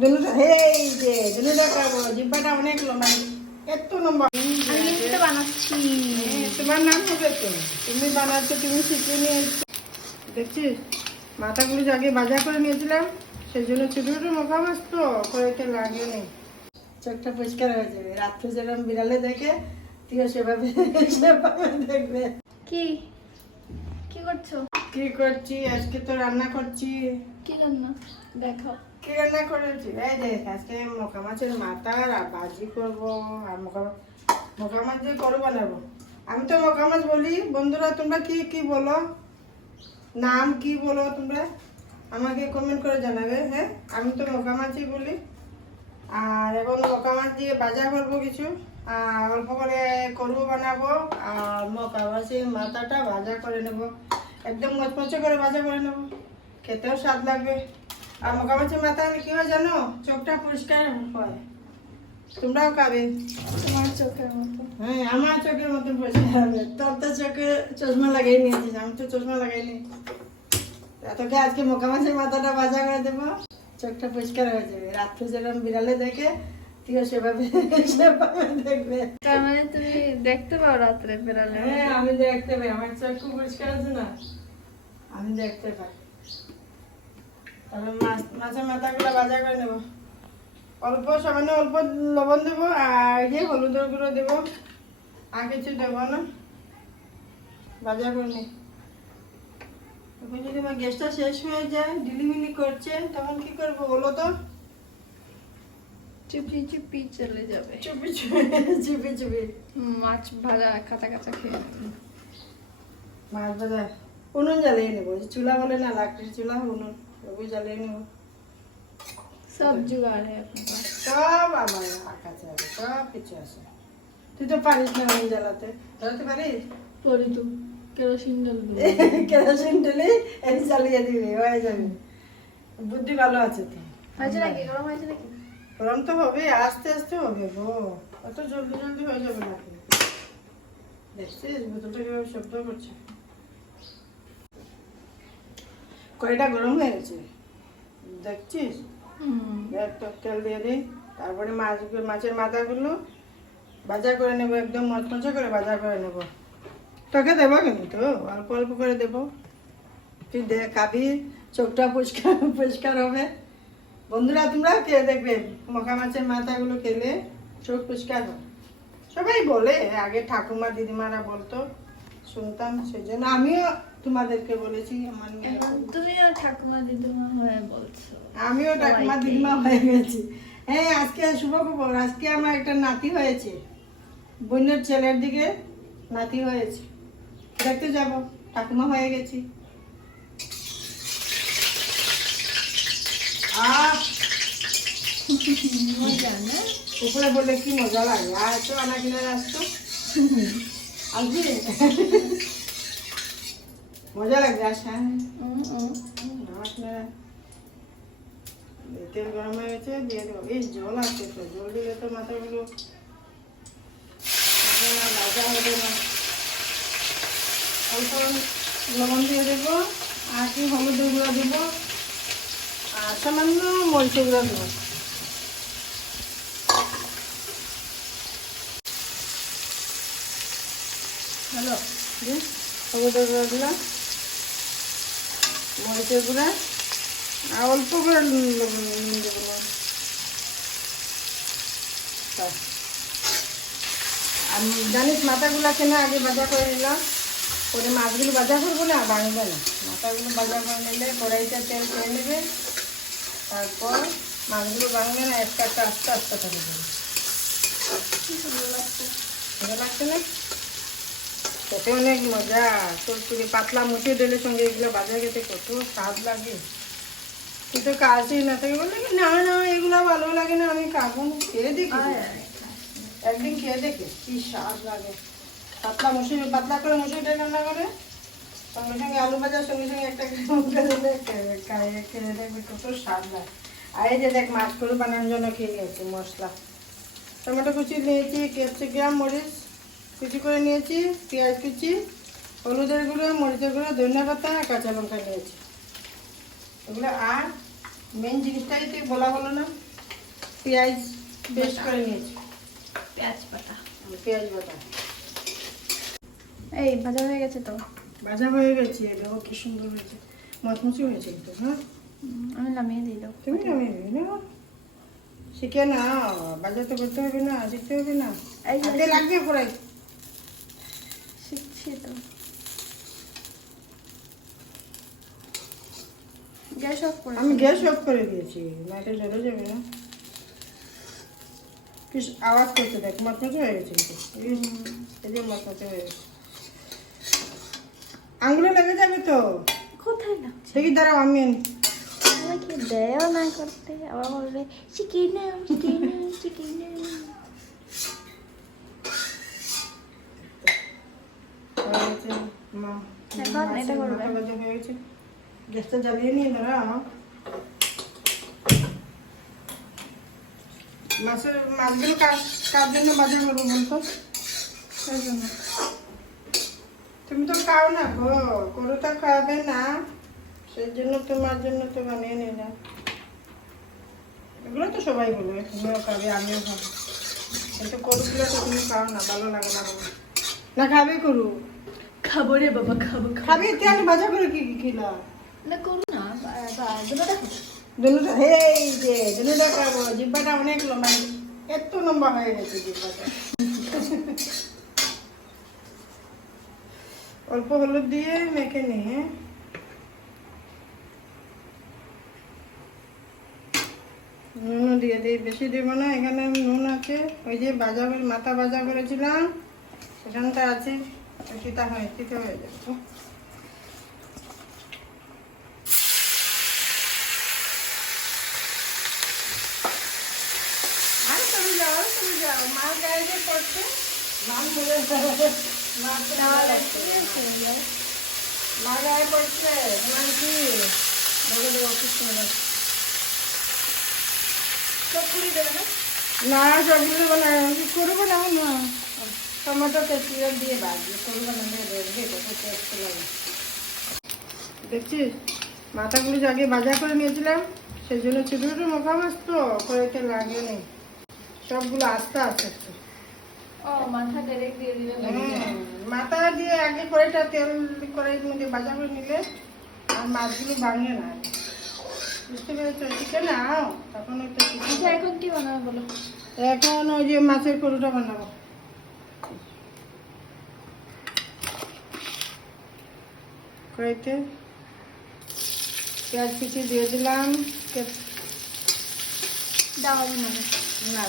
দুনুটা এই যে দুনুটা খাবো, জিব্বাটা অনেক লম্বা, এত লম্বা। বানাচ্ছি। তোমার নাম হবে তো, তুমি বানাচ্ছো, তুমি শিখে নিয়েছো। দেখছিস মাথাগুলো আগে ভাজা করে নিয়েছিলাম, সেই জন্য ছোটো ছোটো মোকা মাছ তো কড়াইতে লাগে নেই। চোখটা পরিষ্কার হয়ে যাবে, রাত্রে যেরকম বিড়ালে দেখে তুইও সেভাবে সেভাবে দেখবে। কি কি করছো? কি করছি আজকে? তো রান্না করছি। কি রান্না দেখাও। কি রান্না করেছি? এই দেখ, আজকে মোকা মাছের মাথার আর ভাজি করবো, আর মোকা মাছ দিয়ে করো বানাবো। আমি তো মোকা মাছ বলি, বন্ধুরা তোমরা কি কি বলো, নাম কি বলো তোমরা আমাকে কমেন্ট করে জানাবে। হ্যাঁ, আমি তো মোকা মাছই বলি। আর এখন মোকা মাছ দিয়ে ভাজা করবো কিছু, আর অল্প করে করবো বানাবো, আর মোকা মাছের মাথাটা ভাজা করে নেব, একদম মচমচে করে ভাজা করে নেব, খেতেও স্বাদ লাগবে। আর মোকা মাছের মাথা কি হয় জানো, চোখটা পরিষ্কার হয়, তোমরাও খাবে। তোমার চোখের মতো। হ্যাঁ, আমার চোখের মতন পরিষ্কার হবে। তোর তো চোখে চশমা লাগাই নিয়েছিস, আমি তো চশমা লাগাইনি। তোকে আজকে মোকা মাছের মাথাটা ভাজা করে দেবো, চোখটা পরিষ্কার হয়ে যাবে, রাত্রে যেরকম বিড়ালে দেখে তুইও সেভাবে সেভাবে দেখবে। তার মানে তুমি দেখতে পাও রাত্রে বেড়ালে? হ্যাঁ, আমি দেখতে পাই, আমার চোখ খুব পরিষ্কার আছে না, আমি দেখতে পাই। তাহলে মাছের মাথাগুলো ভাজা করে নেবো, অল্প সামান্য অল্প লবণ দেবো, আর যে হলুদের গুঁড়ো দেবো, আর কিছু দেবো না, ভাজা করে নি। তখন যদি আমার গ্যাসটা শেষ হয়ে যায়, ডিলিমিলি করছে, তখন কি করবো বলো তো? চুপি চুপি চলে যাবে। চুপি চুপি চুপি চুপি মাছ ভাজা কাঁচা কাঁচা খেয়ে নেবে। মাছ ভাজা উনুন জ্বালিয়ে নেবো, চুলা বলে না, লাকড়ির চুলা, উনুন ওগুলো জ্বালিয়ে নেবো। সব জোগাড় है अपने पास। সব আমার কাছে আছে, সব কিছু আছে। তুই তো পারিস না উনুন জ্বালাতে, জ্বালাতে পারিস? পরে তো কেরোসিন ঢালবে। কেরোসিন ঢেলে এই জ্বালিয়ে দিবি, হয়ে যাবে। বুদ্ধি ভালো আছে তো। হয়েছে নাকি? গরম হয়েছে নাকি? গরম তো হবে, আস্তে আস্তে হবে গো, অত জলদি জলদি হয়ে যাবে না। দেখছিস বোতলটা কিভাবে শব্দ করছে? কড়াইটা গরম হয়ে গেছে, দেখছিস? একটু তেল দিয়ে দিই, তারপরে মাছের মাথাগুলো ভাজা করে নেবো, একদম মচমচে করে ভাজা করে নেবো। তোকে দেবো কিন্তু অল্প অল্প করে দেবো, তুই খাবি, চোখটা পরিষ্কার পরিষ্কার হবে। বন্ধুরা তোমরা খেয়ে দেখবে, মোকা মাছের মাথাগুলো খেলে চোখ পরিষ্কার হয়। সবাই বলে, আগে ঠাকুমা দিদিমারা বলতো, শুনতাম, সেই জন্য আমিও তোমাদেরকে বলেছি। আমার তুমিও ঠাকুমা দিদিমা হয়ে বলছো। আমিও ঠাকুমা দিদিমা হয়ে গেছি। হ্যাঁ, আজকে শুভ খবর, আজকে আমার একটা নাতি হয়েছে, বোনের ছেলের দিকে নাতি হয়েছে, দেখতে যাব, ঠাকুমা হয়ে গেছি। মজা না? উপরে বললে কি মজা লাগে, আর তো আনা কিনে আসতো আসবি, মজা লাগবে। আসা তেল গরম হয়ে গেছে, দিয়ে দেবো। এই জল আছে তো, জল দিলে তো মাথাগুলো ভাজা হবে না। অল্প লবণ দিয়ে দেবো, আর কি হলুদের গুঁড়ো দেবো, আর সামান্য মরিচের গুঁড়ো দেবো। হ্যালো, হলুদের গুঁড়ো দিলাম, মরিচের গুঁড়া, আর অল্প করে নুন দেবো। আর জানিস মাথাগুলোকে না আগে ভাজা করে নিলাম, পরে মাছগুলো ভাজা করবো না, ভাঙবে না। মাথাগুলো ভাজা করে নিলে কড়াইতে তেল খেয়ে নেবে, তারপর মাছগুলো ভাঙবে না, একটা একটা আস্তে আস্তে করে দেবে। ভালো লাগছে না? খেতে অনেক মজা, চুরি পাতলা মুসুর ডালের সঙ্গে এগুলো ভাজা খেতে কত স্বাদ লাগে। তুই তো কাজই না, থেকে বললে না না এগুলো ভালো লাগে না, আমি খাবো না। খেয়ে দেখি, একদিন খেয়ে দেখে কি স্বাদ লাগে। পাতলা করে মুসুর ডাল রান্না করে, সঙ্গে সঙ্গে আলু ভাজার সঙ্গে সঙ্গে একটা খেয়ে দেখবে কত স্বাদ লাগে। আর এই যে দেখ, মাছগুলো বানানোর জন্য খেয়ে নিয়েছি মশলা, টমেটো কুচি নিয়েছি, ক্যাপসিকাম মরিচ কুচি করে নিয়েছি, পেঁয়াজ কুচি, হলুদের গুঁড়ো, মরিচের গুঁড়ো, ধনিয়া পাতা, কাঁচা লঙ্কা নিয়েছি, এগুলো আর মেন জিনিসটাই তুই বলা হলো না, পেঁয়াজ পেস্ট করে নিয়েছি, পেঁয়াজ পাতা। পেঁয়াজ বাটা এই ভাজা হয়ে গেছে তো। ভাজা হয়ে গেছে, দেখো কি সুন্দর হয়েছে, মচমচে হয়েছে তো। হ্যাঁ আমি নামিয়ে দিই দাও। তুমি নামিয়ে দিবি না, শিখে না, বাজার তো করতে হবে না, শিখতে হবে না, এই যে হাতে লাগবে পরে। শিখছি তো। গ্যাস অফ করে আমি গ্যাস অফ করে দিয়েছি, নাতে জ্বলে যাবে না। কি আওয়াজ করছে দেখ, মচমচে হয়ে গেছে কিন্তু, এই যে মচমচে হয়ে গেছে, আঙুলে লেগে যাবে তো। কোথায় লাগছে? দেখি দাঁড়াও আমি আনি। আমাকে দেও না করতে, আবার বলবে শিখিয়ে নাও শিখিয়ে নাও শিখিয়ে নাও। হয়ে গেছে, মা এখন এটা করবে। মাথা ভাজা হয়ে গেছে, গ্যাসটা জ্বালিয়ে নিয়ে দাঁড়াও। মাছগুলো কার জন্য বাজার করবো বলতো? সেই জন্য। তুমি তো খাও না গো, করু তো খাবে না, সেই জন্য তোমার জন্য তো বানিয়ে নিলাম। এগুলো তো সবাই বলবে, তুমিও খাবে আমিও খাবো, কিন্তু করুগুলো তো তুমি খাও না, ভালো লাগে না বাবা। না খাবে করু? খাবো রে বাবা খাবো খাবি তেল ভাজা করে কি কি খেলা? না করু না দুটোটা খাবো। দুনুটা, এই যে দুনুটা খাবো, জিব্বাটা অনেক লম্বা, এত লম্বা হয়ে গেছে জিব্বাটা। অল্প হলুদ দিয়ে মেখে নিয়ে নুন দিয়ে দিই, বেশি দেবো না, এখানে নুন আছে, ওই যে ভাজা করে মাথা ভাজা করেছিলাম সেখানটা আছে, তিতা হয়ে যাবে। আর চলে যাও, মার গায়ে যে পড়ছে, মার মরে যাবে, মার তো নেওয়া লাগছে, মার গায়ে পড়ছে, তোমার কি বলে দেবো অসুস্থ হয়ে যাচ্ছে। সব পুরি দেবে না? না সবগুলো বানাই করবো না, না টমেটো কেচিয়ে দিয়ে বাজবে, করবো না, দেখবে কত টেস্ট লাগে। দেখছিস মাথাগুলো আগে ভাজা করে নিয়েছিলাম, সেই জন্য ছোটো ছোটো মোকা মাছ তো কড়াইতে লাগে নেই, সবগুলো আস্তে আস্তে আস্তে। ও মাথা ডাইরেক্ট দিয়ে দিলে লাগে যায়। মাথা দিয়ে আগে কড়াইটা তেল কড়াইয়ের মধ্যে ভাজা করে নিলে আর মাছগুলো ভাঙে না, বুঝতে পেরেছো? শিখে নাও, তখন একটু আচ্ছা এখন কি বানাবো বলো? এখন ওই যে মাছের কড়ুটা বানাবো। কড়াইতে পেঁয়াজ কুচি দিয়ে দিলাম, দাও না না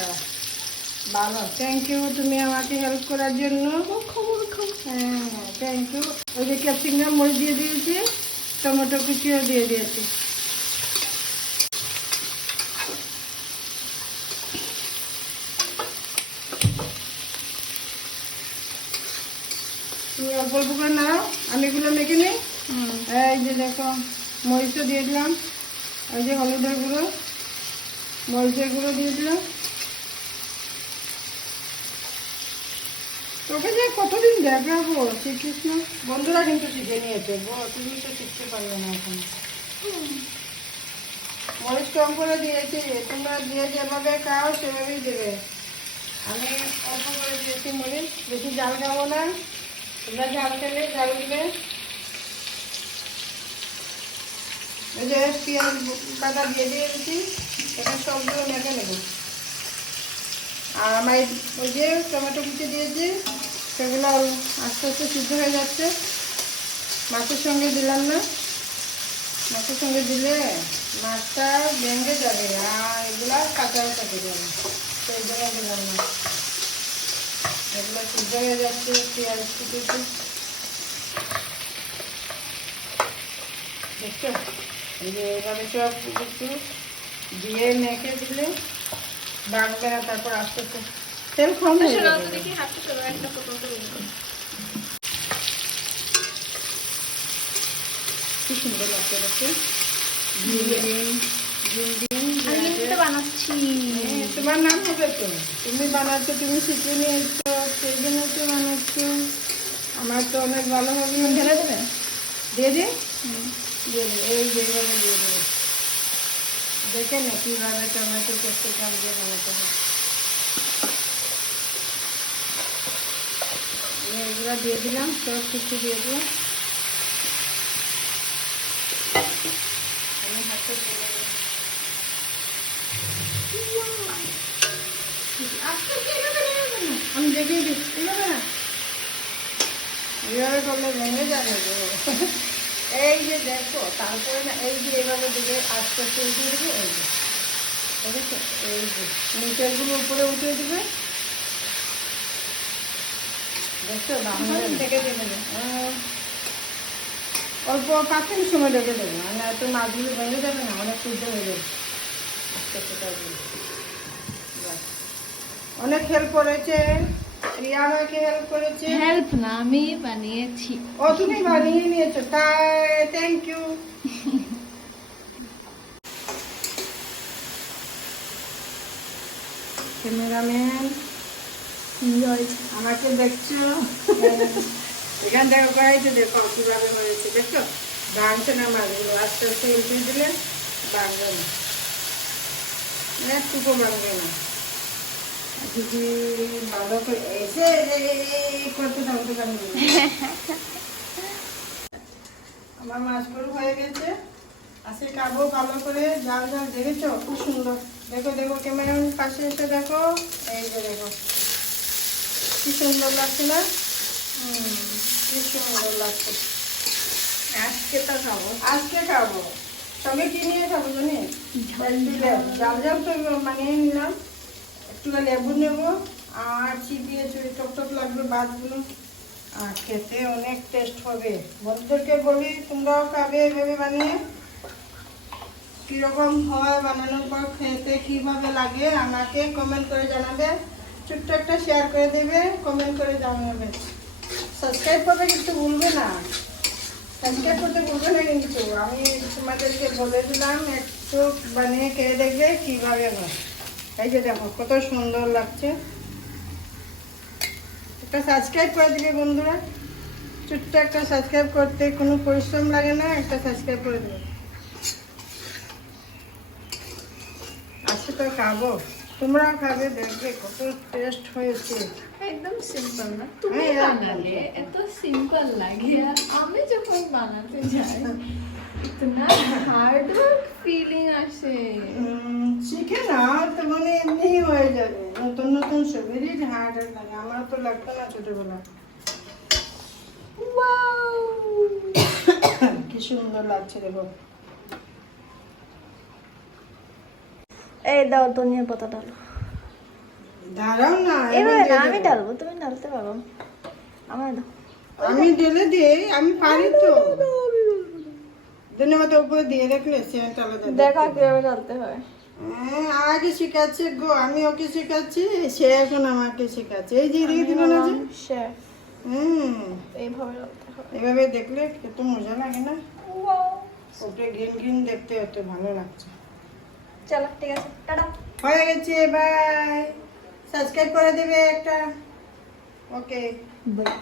ভালো, থ্যাংক ইউ তুমি আমাকে হেল্প করার জন্য। খবর খবর। হ্যাঁ থ্যাংক ইউ। ওই যে ক্যাপসিকাম মরিচ দিয়ে দিয়েছি, টমেটো কুচিও দিয়ে দিয়েছি। তুমি অল্প অল্প করে নাও, আমি এগুলো মেখে নিই। এই যে দেখো মরিচও দিয়ে দিলাম, এই যে হলুদের গুঁড়ো, মরিচের গুঁড়ো দিয়ে দিলাম। তোকে যে কতদিন দেখাবো শ্রীকৃষ্ণ, বন্ধুরা কিন্তু শিখে নিয়েছে গো, তুমি তো শিখতে পারবে না এখন। মরিচ কম করে দিয়েছি, তোমরা দিয়ে যেভাবে খাও সেভাবেই দেবে। আমি অল্প করে দিয়েছি মরিচ, বেশি জাল খাবো না, তোমরা জাল খেলে জাল দিবে। ওই যে পেঁয়াজ বাটা দিয়ে দিয়েছি, এটা সবগুলো মেখে নেব। আর আমার ওই যে টমেটো কুচি দিয়েছি, সেগুলো আস্তে আস্তে সিদ্ধ হয়ে যাচ্ছে। মাছের সঙ্গে দিলাম না, মাছের সঙ্গে দিলে মাছটা ভেঙে যাবে আর এগুলা কাঁচা কাঁচা যাবে, সেই জন্য দিলাম না। এগুলো সিদ্ধ হয়ে যাচ্ছে, পেঁয়াজ কুচিতে দেখছো, এই যে এইভাবে সব একটু দিয়ে মেখে দিলে ডাকবে না, তারপর আস্তে আস্তে তেল কম হয়ে যাবে। দেখি হাতে চলো একটা ফটো তুলে। কি সুন্দর লাগছে দেখতে। আমি কিন্তু বানাচ্ছি। তোমার নাম হবে তো, তুমি বানাচ্ছ, তুমি শিখে নিয়েছো, সেই জন্য তো বানাচ্ছ। আমার তো অনেক ভালো হবে। ঢেলে দেবে? দিয়ে দিই, দিয়ে দিই, এই যেভাবে দিয়ে দেবো, দেখে নে কীভাবে টমেটো ক্যাপসিকাম দিয়ে বানাতে হয়। আমি এগুলো দিয়ে দিলাম, সব কিছু দিয়ে দিলাম। আমি হাতে তুলে দিলাম। আজকে কি এভাবে নেবে না? আমি দেখিয়ে দিচ্ছি, এভাবে না, এভাবে করলে ভেঙে যাবে গো। এই যে দেখো, তারপরে না এই যে এভাবে দিলে আস্তে আস্তে উঠিয়ে দেবে। এই যে দেখেছো, এই যে নিচেরগুলো উপরে উঠিয়ে দেবে। দেখছো বাংলা ঢেকে দেবে না, অল্প 5 মিনিট সময় ঢেকে দেবে, মানে এত মাছগুলো ভেঙে যাবে না, অনেক সিদ্ধ হয়ে যাবে। আস্তে আস্তে করবে। ব্যাস। অনেক হেল্প করেছে রিয়া, আমাকে হেল্প করেছে। হেল্প না, আমি বানিয়েছি। ও তুমি বানিয়ে নিয়েছো, তাই থ্যাংক ইউ। ক্যামেরাম্যান আমাকে দেখছো? এখান থেকে কয়েছে, দেখো কিভাবে হয়েছে, দেখছো ভাঙছে না মাছগুলো, আস্তে আস্তে উঠিয়ে দিলে ভাঙবে না, একটুকু ভাঙবে না। যদি ভালো করে এসে করতে থাকতে পারবে। আমার মাছগুলো হয়ে গেছে, আজকে খাবো ভালো করে। জাল জাল দেখেছো, খুব সুন্দর। দেখো দেখো ক্যামেরার পাশে এসে দেখো, এই যে দেখো কি সুন্দর লাগছে না? কি সুন্দর লাগছে। আজকে তো খাবো, আজকে খাবো। সঙ্গে কি নিয়ে খাবো জানি? জাল জাল তো বানিয়ে নিলাম, একটু লেবু নেবো, আর চিবিয়ে চুড়ি টক টক লাগবে ভাতগুলো, আর খেতে অনেক টেস্ট হবে। বন্ধুদেরকে বলি তোমরাও খাবে এভাবে বানিয়ে। কীরকম হয় বানানোর পর, খেতে কীভাবে লাগে আমাকে কমেন্ট করে জানাবে। ছোট্ট একটা শেয়ার করে দেবে, কমেন্ট করে জানাবে। সাবস্ক্রাইব করবে কিন্তু ভুলবে না, সাবস্ক্রাইব করতে ভুলবে না কিন্তু। আমি তোমাদেরকে বলে দিলাম, একটু বানিয়ে খেয়ে দেখবে কীভাবে হয়। এই যে দেখো কত সুন্দর লাগছে। একটা সাবস্ক্রাইব করে দিবে বন্ধুরা, ছোট্ট একটা সাবস্ক্রাইব করতে কোনো পরিশ্রম লাগে না, একটা সাবস্ক্রাইব করে দেবে। আজকে তো খাবো, তোমরাও খাবে, দেখবে কত টেস্ট হয়েছে। একদম সিম্পল না, তুমি হ্যাঁ, বানালে এত সিম্পল লাগে, আর আমি যখন বানাতে যাই ইতনা হার্ড ওয়ার্ক ফিলিং আসে। শিখে না তো মানে এমনি হয়ে যাবে, নতুন নতুন সবেরই হার্ড লাগে। আমার তো লাগতো না ছোটবেলা। ওয়াও, কি সুন্দর লাগছে দেখো। এই দাও ধনিয়া পাতা ডালো। দাঁড়াও না, এভাবে না, দিয়ে আমি দেবো। ডালবো, তুমি ডালতে পারো। আমার দাও। আমি ঢেলে দিই, আমি পারি তো। ধন্যবাদ উপরে দিয়ে রাখলে সেন্ট আলাদা। দেখা কিভাবে ডালতে হয়। আগে শিখাচ্ছে গো, আমি ওকে শিখাচ্ছি, সে এখন আমাকে শিখাচ্ছে। এই যে দিয়ে দিল না যে, শেফ, হুম, এইভাবে ডালতে হয়। এভাবে দেখলে কত মজা লাগে না? ওয়াও, ওটা গ্রিন গ্রিন দেখতে এত ভালো লাগছে। চলো ঠিক আছে, টাটা। হয়ে গেছে, বাই। সাবস্ক্রাইব করে দেবে একটা। ওকে। বাই।